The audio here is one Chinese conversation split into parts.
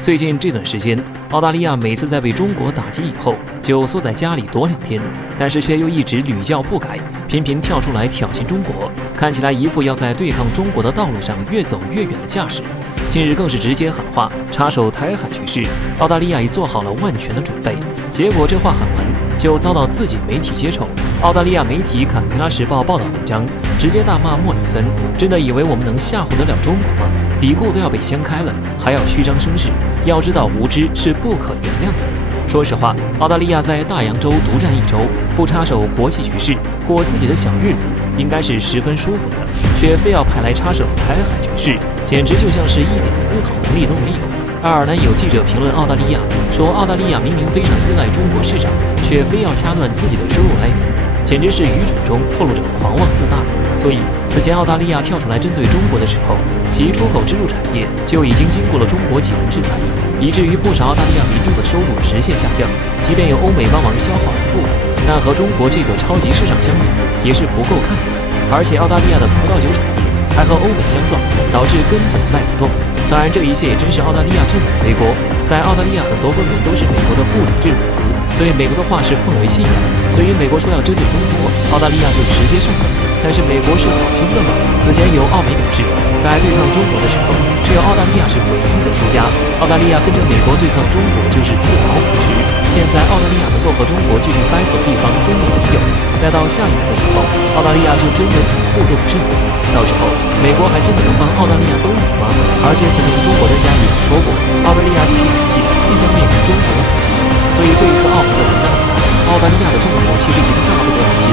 最近这段时间，澳大利亚每次在被中国打击以后，就缩在家里躲2天，但是却又一直屡教不改，频频跳出来挑衅中国，看起来一副要在对抗中国的道路上越走越远的架势。近日更是直接喊话插手台海局势，澳大利亚已做好了万全的准备。结果这话喊完，就遭到自己媒体接丑。澳大利亚媒体《坎培拉时报》报道文章，直接大骂莫里森，真的以为我们能吓唬得了中国吗？底裤都要被掀开了，还要虚张声势。要知道，无知是不可原谅的。说实话，澳大利亚在大洋洲独占一州，不插手国际局势，过自己的小日子，应该是十分舒服的，却非要派来插手台海局势，简直就像是一点思考能力都没有。爱尔兰有记者评论澳大利亚，说澳大利亚明明非常依赖中国市场，却非要掐断自己的收入来源，简直是愚蠢中透露着狂妄自大。所以此前澳大利亚跳出来针对中国的时候，其出口支柱产业就已经经过了中国几轮制裁，以至于不少澳大利亚民众的收入直线下降。即便有欧美帮忙消耗一部分，但和中国这个超级市场相比，也是不够看的。而且澳大利亚的葡萄酒产业还和欧美相撞，导致根本卖不动。当然，这一切也真是澳大利亚政府背锅。在澳大利亚，很多官员都是美国的不理智粉丝，对美国的话是奉为信仰，所以美国说要针对中国，澳大利亚就直接上当。但是美国是好心的吗？此前有澳媒表示，在对抗中国的时候，只有澳大利亚是唯一的输家，澳大利亚跟着美国对抗中国就是自讨苦吃。现在澳大利亚能够和中国继续 battle 的地方根本没有，再到下一轮的时候，澳大利亚就真的挺互斗胜负。到时候美国还真的能帮澳大利亚兜底吗？而且此前中国专家已经说过，澳大利亚继续演进必将面临中国的反击。所以这一次澳媒的文章里，澳大利亚的政府其实已经大不得人心，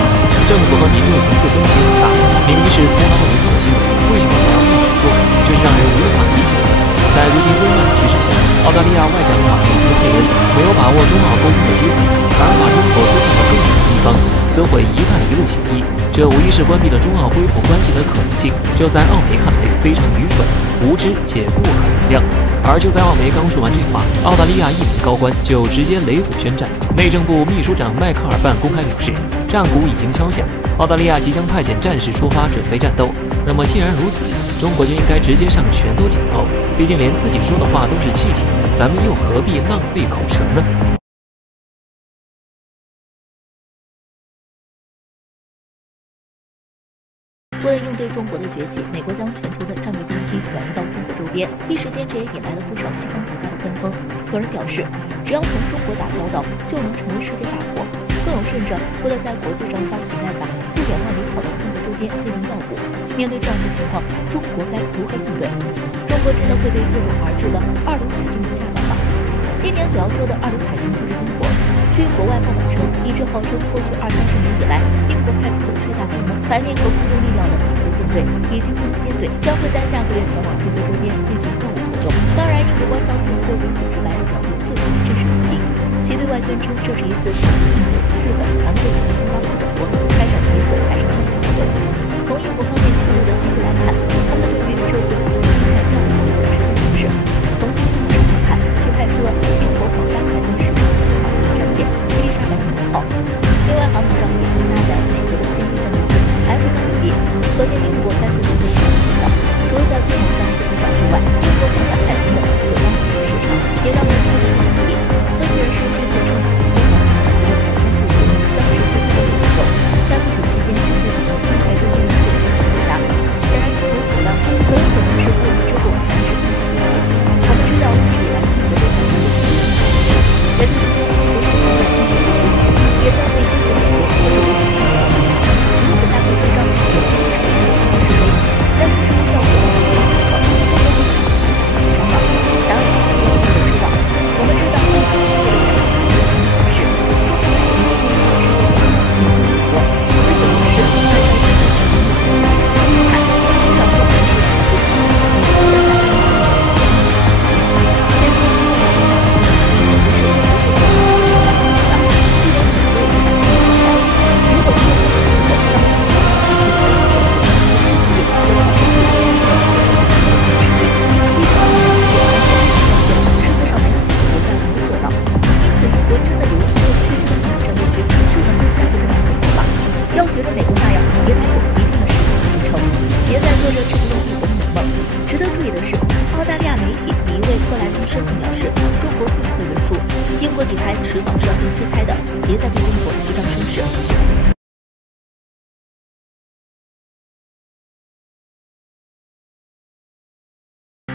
政府和民众层次分歧很大，明明是头脑灵活的行为，为什么还要一直做？这是让人无法理解的。在如今危乱的趋势下，澳大利亚外长马蒂斯佩恩没有把握中澳沟通的机会，反而把中国推向了更远的地方，撕毁“一带一路”协议，这无疑是关闭了中澳恢复关系的可能性。这在澳媒看来非常愚蠢、无知且不可原谅。而就在澳媒刚说完这话，澳大利亚一名高官就直接擂鼓宣战。内政部秘书长迈克尔办公开表示，战鼓已经敲响，澳大利亚即将派遣战士出发，准备战斗。那么既然如此，中国就应该直接上拳头警告，毕竟连自己说的话都是气体，咱们又何必浪费口舌呢？为了应对中国的崛起，美国将全球的战略中心转移到中国周边，一时间这也引来了不少西方国家的跟风。有人表示，只要同中国打交道，就能成为世界大国。更有甚者，为了在国际上刷存在感，不远万里跑到中国周边进行药补。面对这样的情况，中国该如何应对？中国真的会被接踵而至的二流海军给吓到吗？今天所要说的二流海军就是英国。据国外报道称，一支号称过去20-30年以来英国派出的最大规模海面和空中力量的英国舰队以及空中编队，将会在下个月前往中国周边进行任务活动。当然，英国官方并不会如此直白地表露自己的真实武器，其对外宣称这是一次从印度、日本、韩国以及新加坡等国开展的一次海上交流活动。从英国方面披露的信息来看，他们对于这次武装派任务行动十分重视。从今天的来看，其派出了英国皇家海军史上最小的战舰伊丽莎白女王号。另外，航母上也曾搭载美国的先进战斗机 F-35B， 可见英国该次行动规模不小。除了在规模上不比小之外，英国皇家海军的此方面市场也让人不得不警惕。分析人士预测称，英国皇家海军的此番部署将持续多个左右，在部署期间将对访问南海周边的一些国家。显然，英国此番很有可能是过去之后染指中国对象。我们知道，一直以来英国对海军的主力也就是说，英国此番在空中部署也将会跟随美国或者美国军队的影响。如此大费周章，也似乎是不想中国示威，但是实际效果往往不情况，中国会因此紧张吗？答案我们不知道。我们知道，最新通过的世界海军显示，中国海军会在世界杯紧随美国，而且同时按照英国海军目前的看，不少分析人士指出，中国将在2026年但是现在的中国海军已经不是美国的就连美国也担心现在，如果这些海军让中国海军在中国的实力，就可能会展现中国海军的实力。毕竟中国海军实际上没有几个国家能够做到，因此英国真的有一个区区的航母战斗区就能够吓唬得了中国吗？要学着美国那样，也得有一定的实力和支撑，别再做着这个用帝国的美梦。值得注意的是，澳大利亚媒体以一位克莱登身份表示，事。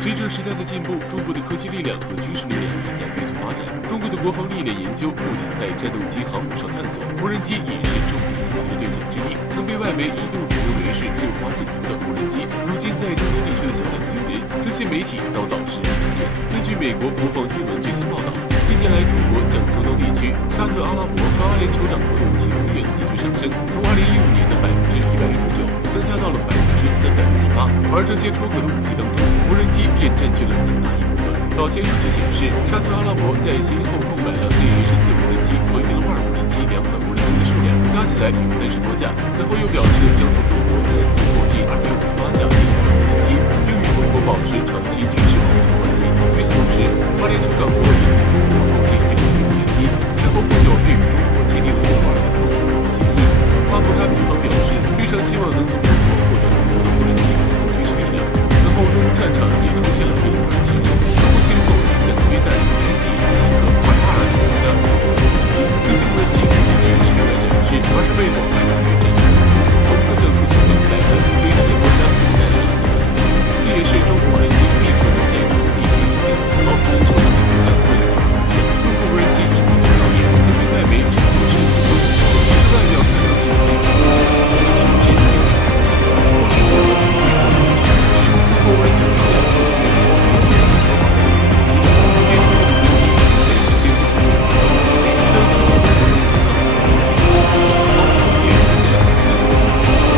随着时代的进步，中国的科技力量和军事力量也在飞速发展。中国的国防力量研究不仅在战斗机、航母上探索，无人机也是重点研究的对象之一。曾被外媒一度指认为是绣花枕头的无人机，如今在中东地区的销量惊人，这些媒体遭到实名指认。根据美国国防新闻最新报道，近年来中国向中东地区、沙特阿拉伯和阿联酋掌控的武器供应急剧上升，从2015年的169%增加到了368%，而这些出口的武器当中，无人机便占据了很大一部分。早前数据显示，沙特阿拉伯在先后购买了CH-4无人机和运龙2无人机2款无人机的数量加起来有30多架，此后又表示将从中国再次购进258架运龙2无人机，并与中国保持长期军事伙伴关系。与此同时，阿联酋掌国也从中国购进运龙1无人机，之后不久便与中国签订了运龙2的购买合作协议。阿布扎比方表示，非常希望能从中国获得更多的无人机和军事力量。此后，中东战场也出现了运龙2之争，中国先后向约旦、埃及、伊拉克、卡塔尔等国家出口了无人机。这些无人机不仅仅是用来展示，而是被广泛用于战争中。从各项数据分析来看，对这些国家都带来了很大的影响。这也是中国无人机为何能在中东地区销量很高，能成为这些国家关键的原因。中国无人机一派表演，曾被外媒称作是新中国，其实外表看上去非常不起眼，但是实质并没有错。或许我们对国防的认识是，中国无人机销量就是因为我们这种说法的无人机。如今中国无人机在世界各国都有地位，让之前中国人不知道的中国无人机的高度也实现了在中国无人机。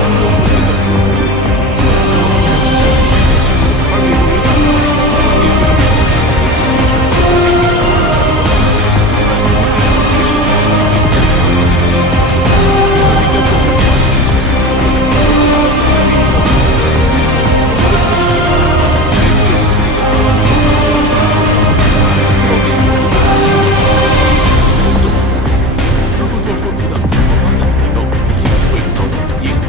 中国目前的中国无人机总数量超过100万，而美国媒体目前对中国无人机进行数据的对比。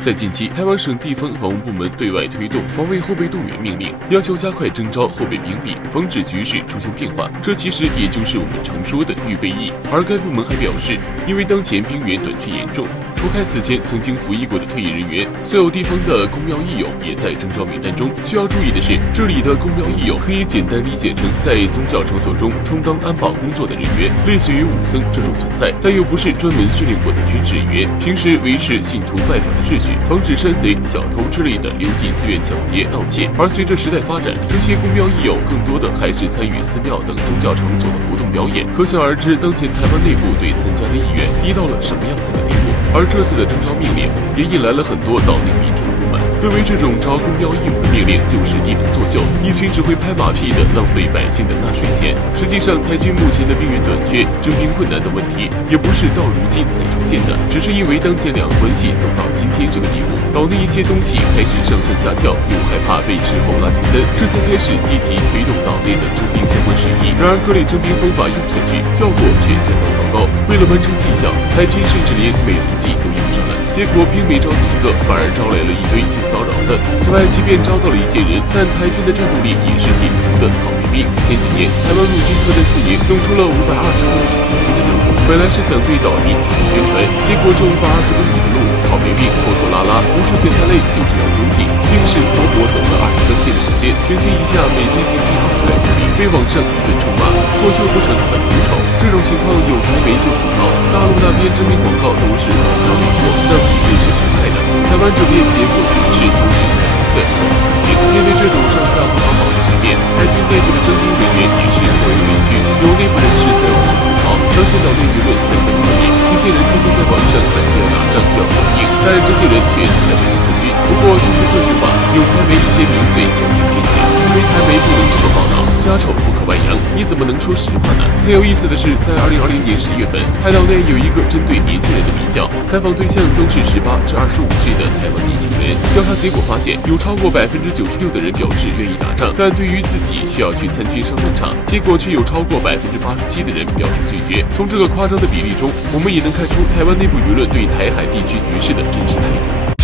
在近期，台湾省地方防务部门对外推动防卫后备动员命令，要求加快征召后备兵力，防止局势出现变化。这其实也就是我们常说的预备役。而该部门还表示，因为当前兵源短缺严重，除开此前曾经服役过的退役人员，所有地方的公庙义友也在征召名单中。需要注意的是，这里的公庙义友可以简单理解成在宗教场所中充当安保工作的人员，类似于武僧这种存在，但又不是专门训练过的军事人员，平时维持信徒拜访的秩序，防止山贼、小偷之类的溜进寺院抢劫、盗窃。而随着时代发展，这些公庙义友更多的还是参与寺庙等宗教场所的活动表演。可想而知，当前台湾内部对参加的意愿低到了什么样子的地步。而这次的征召命令也引来了很多岛内民众的不满，认为这种招公庙义务的命令就是一门作秀，一群只会拍马屁的浪费百姓的纳税钱。实际上，台军目前的兵源短缺、征兵困难的问题，也不是到如今才出现的，只是因为当前两岸关系走到今天这个地步，岛内一些东西开始上蹿下跳，又害怕被事后拉清单，这才开始积极推动岛内的征兵相关事宜。然而，各类征兵方法用下去，效果却相当糟糕。为了完成绩效，台军甚至连美人计都用上了，结果兵没招几个，反而招来了一堆性骚扰的。此外，即便招到了一些人，但台军的战斗力也是典型的草莓兵。前几年，台湾陆军特战4营弄出了520公里行军的任务，本来是想对岛民进行宣传，结果这520公里的路，草莓兵拖拖拉拉，不是嫌太累，就是要休息，硬是活活走了23天的时间。平均一下，每天行军20来公里，被网上一顿臭骂，作秀不成反图丑。这种情况有台媒就吐槽，大陆那边征兵广告都是老交美国，那匹配是真派的。台湾这边结果却是优秀的面对这种上下不讨好的局面，台军内部的征兵人员也是颇为委屈。有内部人士在网上吐槽，当前岛内舆论相当恶劣，一些人天天在网上喊着要打仗要响应，但这些人却从来没有参军。不过就是这句话，有台媒一些名嘴强行偏见，因为台媒不能这么报道，家丑不可外扬，你怎么能说实话呢？很有意思的是，在2020年11月份，台岛内有一个针对年轻人的民调，采访对象都是18至25岁的台湾年轻人。调查结果发现，有超过96%的人表示愿意打仗，但对于自己需要去参军上战场，结果却有超过87%的人表示拒绝。从这个夸张的比例中，我们也能看出台湾内部舆论对台海地区局势的真实态度。